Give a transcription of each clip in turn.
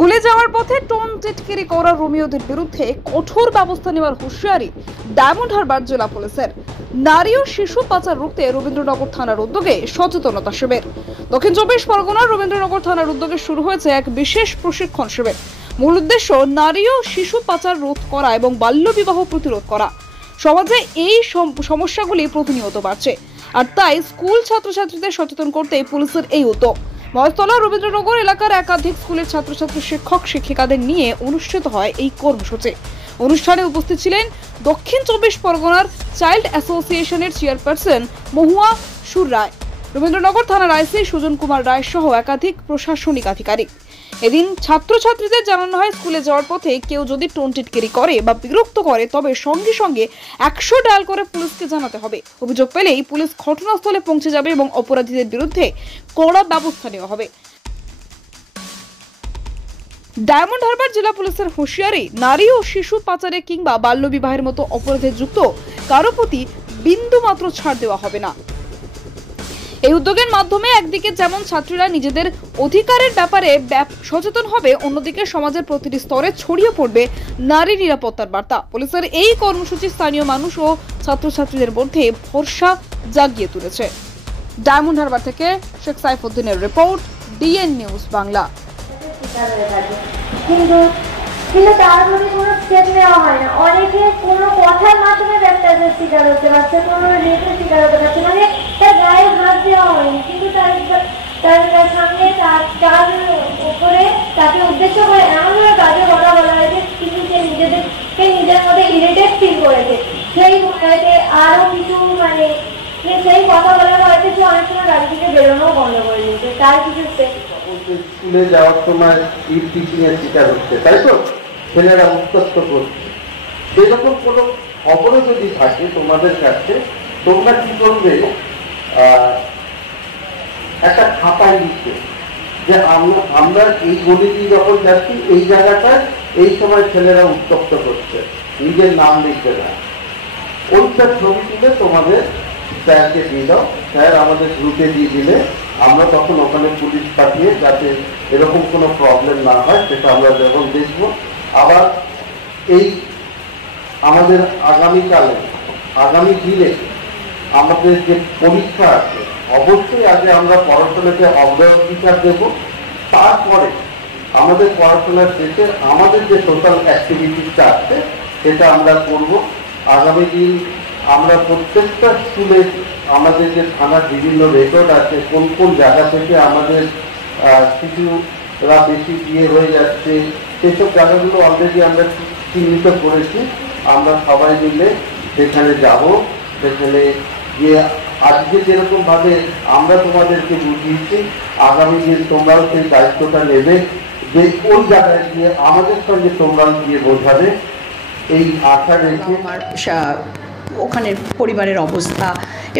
স্কুলে যাওয়ার পথে টোন টিটকিরি করা রোমিওদের বিরুদ্ধে কঠোর ব্যবস্থা নেওয়ার হুঁশিয়ারি ডায়মন্ড হারবার জেলা পুলিশের। নারী ও শিশু পাচার রুখতে রবীন্দ্রনগর থানার উদ্যোগে সচেতনতা শিবির। দক্ষিণ চব্বিশ পরগনার রবীন্দ্রনগর থানার উদ্যোগে শুরু হয়েছে এক বিশেষ প্রশিক্ষণ শিবির। মূল উদ্দেশ্য নারী ও শিশু পাচার রোধ করা এবং বাল্যবিবাহ প্রতিরোধ করা। সমাজে এই সমস্যাগুলি প্রতিনিয়ত বাড়ছে, আর তাই স্কুল ছাত্রছাত্রীদের সচেতন করতে পুলিশের এই উদ্যোগ। মহেশতলা রবীন্দ্রনগর এলাকার একাধিক স্কুলের ছাত্রছাত্রী শিক্ষক শিক্ষিকাদের নিয়ে অনুষ্ঠিত হয় এই কর্মসূচি। অনুষ্ঠানে উপস্থিত ছিলেন দক্ষিণ চব্বিশ পরগনার চাইল্ড অ্যাসোসিয়েশনের চেয়ারপারসন মহুয়া সুর রায়, রবীন্দ্রনগর থানার আইসি সুজন কুমার রায় সহ একাধিক প্রশাসনিক আধিকারিক। এদিন ছাত্রছাত্রীদের জানানো হয়, স্কুলে যাওয়ার পথে কেউ যদি টোন টিটকিরি করে বা বিরক্ত করে তবে সঙ্গে সঙ্গে 100 ডায়াল করে পুলিশকে জানাতে হবে। অভিযোগ পেলেই পুলিশ ঘটনাস্থলে পৌঁছে যাবে এবং অপরাধীদের বিরুদ্ধে কড়া ব্যবস্থা নেওয়া হবে। ডায়মন্ড হারবার জেলা পুলিশের হুঁশিয়ারি, নারী ও শিশু পাচারে কিংবা বাল্যবিবাহের মতো অপরাধে যুক্ত কারো প্রতি বিন্দু মাত্র ছাড় দেওয়া হবে না। এই উদ্যোগের মাধ্যমে একদিকে যেমন ছাত্রীরা নিজেদের অধিকারের ব্যাপারে সচেতন হবে, অন্যদিকে সমাজের প্রতিটি স্তরে ছড়িয়ে পড়বে নারী নিরাপত্তার বার্তা। পুলিশের এই কর্মসূচি স্থানীয় মানুষ ও ছাত্রছাত্রীদের মধ্যে ভরসা জাগিয়ে তুলেছে। ডায়মন্ড হারবার থেকে শেখ সাইফুদ্দিনের রিপোর্ট, ডিএন নিউজ বাংলা। কিন্তু তার মধ্যে কোনো স্টেপ নেওয়া হয় না। অনেকে কোনো কথার মাধ্যমে ব্যাপারটার শিকার হতে পারছে, কোনো রেপের শিকার হতে পারছে, মানে তার গায়ে হাত দেওয়া হয়নি, কিন্তু তার সামনে তার উপরে তাকে উদ্দেশ্য করে এমনভাবে বাজে কথা বলা হয়েছে, তিনি যে নিজের মধ্যে ইরিটেট ফিল করেছে। সেই হয়েছে আরো কিছু মানে সেই কথা বলা হয়েছে যে অনেক সময় গাড়ি থেকে বেরোনো বন্ধ করে দিয়েছে। তার কিছু স্কুলে যাওয়ার সময় টিচিং এর শিকার হচ্ছে, তাই তো? ছেলেরা উত্তপ্ত করছে। সেরকম কোনো খবরও যদি থাকে তোমাদের কাছে, তোমরা কি করবে, একটা খাতায় লিখবে যে আমরা এই গলিটি যখন যাচ্ছি এই জায়গাটায় এই সময় ছেলেরা উত্তপ্ত করছে, নিজের নাম লিখবে না। ওইটা ছবি তুলে তোমাদের স্যারকে দিয়ে দাও, স্যার আমাদের গ্রুপে দিয়ে দিলে আমরা তখন ওখানে পুলিশ পাঠিয়ে যাতে এরকম কোনো প্রবলেম না হয় সেটা আমরা যখন দেখবো। আবার এই আমাদের আগামী দিনে আমাদের যে পরীক্ষা আছে, অবশ্যই আগে আমরা পড়াশোনাকে অগ্রাধিকার দেব, তারপরে আমাদের পড়াশোনার শেষে আমাদের যে সোশ্যাল অ্যাক্টিভিটিসটা আছে সেটা আমরা করব। আগামী দিন আমরা প্রত্যেকটা স্কুলে আমাদের যে থানার বিভিন্ন রেকর্ড আছে, কোন কোন জায়গা থেকে আমাদের শিশুরা বেশি বিয়ে হয়ে যাচ্ছে, সেসব জায়গাগুলো অলরেডি আমরা চিহ্নিত করেছি। আমরা সবাই মিলে সেখানে যাব, সেখানে গিয়ে আজকে যেরকম ভাবে আমরা তোমাদেরকে বুঝিয়েছি, আগামী দিন তোমরাও সেই দায়িত্বটা নেবে যে ওই জায়গায় গিয়ে আমাদের সঙ্গে তোমরাও গিয়ে বোঝাবে, এই আশা রেখে ওখানের পরিবারের অবস্থা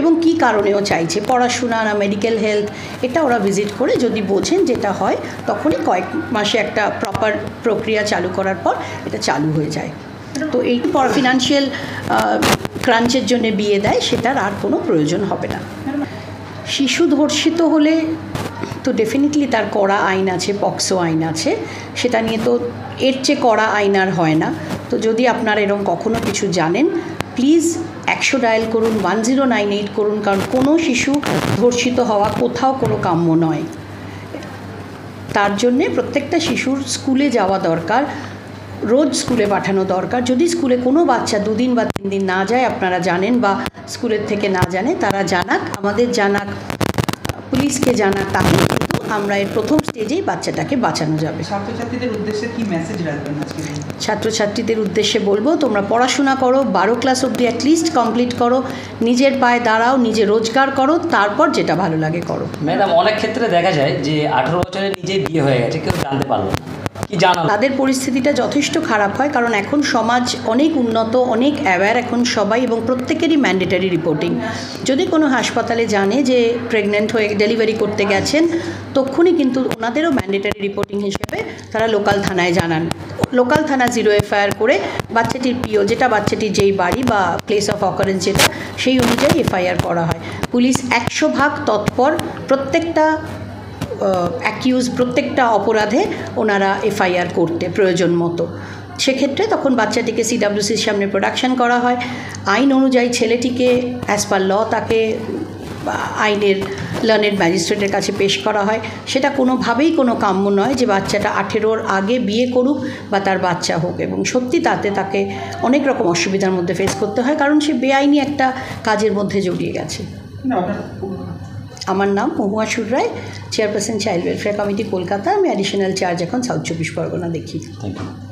এবং কি কারণেও চাইছে, পড়াশোনা না মেডিকেল হেলথ, এটা ওরা ভিজিট করে যদি বোঝেন যেটা হয় তখনই কয়েক মাসে একটা প্রপার প্রক্রিয়া চালু করার পর এটা চালু হয়ে যায়। তো এই ফিনান্সিয়াল ক্রাঞ্চের জন্য বিয়ে দেয়, সেটার আর কোনো প্রয়োজন হবে না। শিশু ধর্ষিত হলে তো ডেফিনেটলি তার কড়া আইন আছে, পক্সো আইন আছে, সেটা নিয়ে তো এর চেয়ে কড়া আইন আর হয় না। তো যদি আপনারা এরকম কখনো কিছু জানেন, প্লিজ 100 ডায়াল করুন, 1098 করুন, কারণ কোনো শিশু ধর্ষিত হওয়া কোথাও কোনো কাম্য নয়। তার জন্যে প্রত্যেকটা শিশুর স্কুলে যাওয়া দরকার, রোজ স্কুলে পাঠানো দরকার। যদি স্কুলে কোনো বাচ্চা 2 দিন বা 3 দিন না যায়, আপনারা জানেন, বা স্কুলের থেকে না জানে, তারা জানাক, আমাদের জানাক, পুলিশকে জানাক, তাহলে কিন্তু আমরা এর প্রথম স্টেজেই বাচ্চাটাকে বাঁচানো যাবে। ছাত্রছাত্রীদের উদ্দেশ্যে কি মেসেজ রাখবেন আজকে? ছাত্রছাত্রীদের উদ্দেশ্যে বলবো, তোমরা পড়াশোনা করো, 12 ক্লাস অবধি অ্যাটলিস্ট কমপ্লিট করো, নিজের পায়ে দাঁড়াও, নিজে রোজগার করো, তারপর যেটা ভালো লাগে করো। ম্যাডাম, অনেক ক্ষেত্রে দেখা যায় যে 18 বছরে নিজেই বিয়ে হয়ে গেছে, কেউ জানতে পারলো না, কি জানালো? তাদের পরিস্থিতিটা যথেষ্ট খারাপ হয়, কারণ এখন সমাজ অনেক উন্নত, অনেক অ্যাওয়্যার এখন সবাই, এবং প্রত্যেকেরই ম্যান্ডেটারি রিপোর্টিং। যদি কোনো হাসপাতালে জানে যে প্রেগনেন্ট হয়ে ডেলিভারি করতে গেছেন, তখনই কিন্তু ওনাদেরও ম্যান্ডেটারি রিপোর্টিং হিসেবে তারা লোকাল থানায় জানান। লোকাল থানা 0 FIR করে বাচ্চাটির পিও, যেটা বাচ্চাটির যেই বাড়ি বা প্লেস অফ অকারেন্স যেটা, সেই অনুযায়ী FIR করা হয়। পুলিশ 100 ভাগ তৎপর, প্রত্যেকটা অ্যাকিউজ প্রত্যেকটা অপরাধে ওনারা এফআইআর করতে প্রয়োজন মতো। সেক্ষেত্রে তখন বাচ্চাটিকে সিডাব্লিউসির সামনে প্রোডাকশন করা হয়। আইন অনুযায়ী ছেলেটিকে অ্যাজ পার ল তাকে আইনের লার্নেড ম্যাজিস্ট্রেটের কাছে পেশ করা হয়। সেটা কোনোভাবেই কোনো কাম্য নয় যে বাচ্চাটা 18-র আগে বিয়ে করুক বা তার বাচ্চা হোক, এবং সত্যি তাকে অনেক রকম অসুবিধার মধ্যে ফেস করতে হয়, কারণ সে বেআইনি একটা কাজের মধ্যে জড়িয়ে গেছে। আমার নাম Mahua Sur Roy, chairperson child welfare committee, Kolkata. আমি অ্যাডিশনাল চার্জ এখন সাউথ 24 পরগনা দেখি। Thank you.